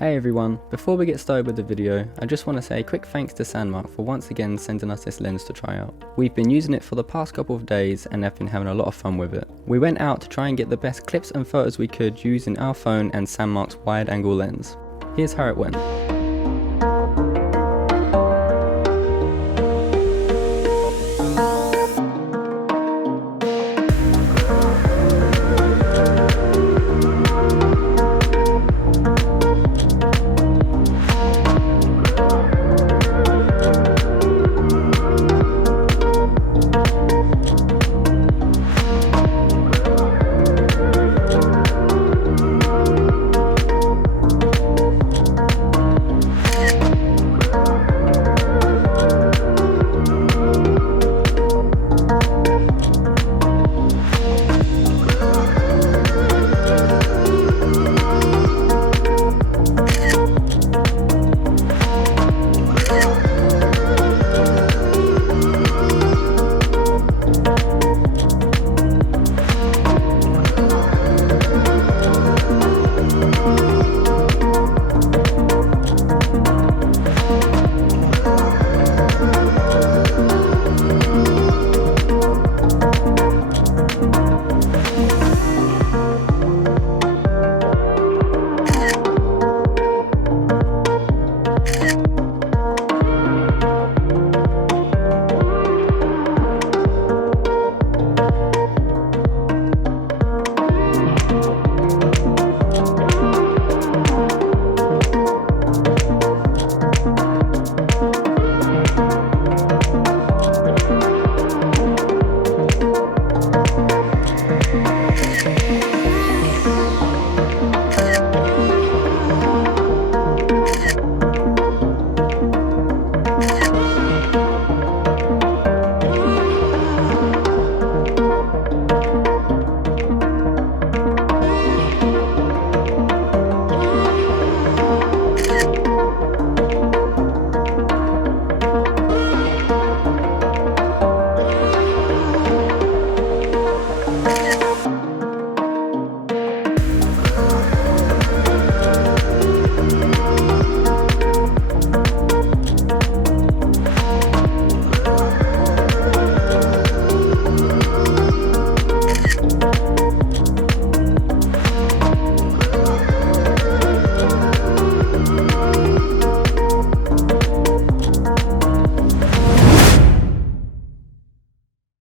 Hey everyone, before we get started with the video, I just want to say a quick thanks to Sandmarc for once again sending us this lens to try out. We've been using it for the past couple of days and have been having a lot of fun with it. We went out to try and get the best clips and photos we could using our phone and Sandmarc's wide angle lens. Here's how it went.